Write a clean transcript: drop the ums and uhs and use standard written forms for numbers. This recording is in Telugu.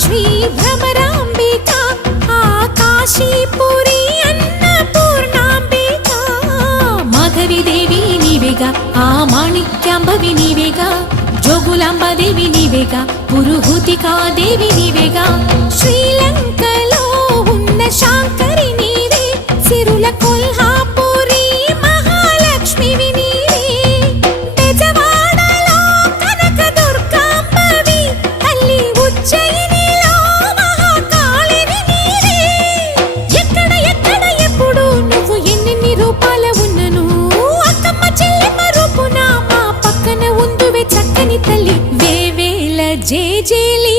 శ్రీ భ్రమరాంబిక ఆకాశీపురి అన్నపూర్ణాంబిక మాధవిదేవి నీవేగా ఆ మాణిక్యాంబవి నీవేగా జోగులాంబాదేవి నీవేగా పురుహూతికాదేవి నీవేగా శ్రీలంకలో ఉన్న శాంకరి నీవే సిరుల కొల్హాపురి మహాలక్ష్మివి నీవే బెజవాడలో కనకదుర్గాంబవి తల్లి ఉజ్జయినిలో మహాకాళివి నీవే ఎక్కడ ఎక్కడ ఎప్పుడు నువ్వు ఎన్నెన్ని రూపాల ఉన్నను అక్కమ్మ చెల్లెమ్మ రూపున మా పక్కన ఉందువే చక్కని తల్లి వేవేల జేజేలి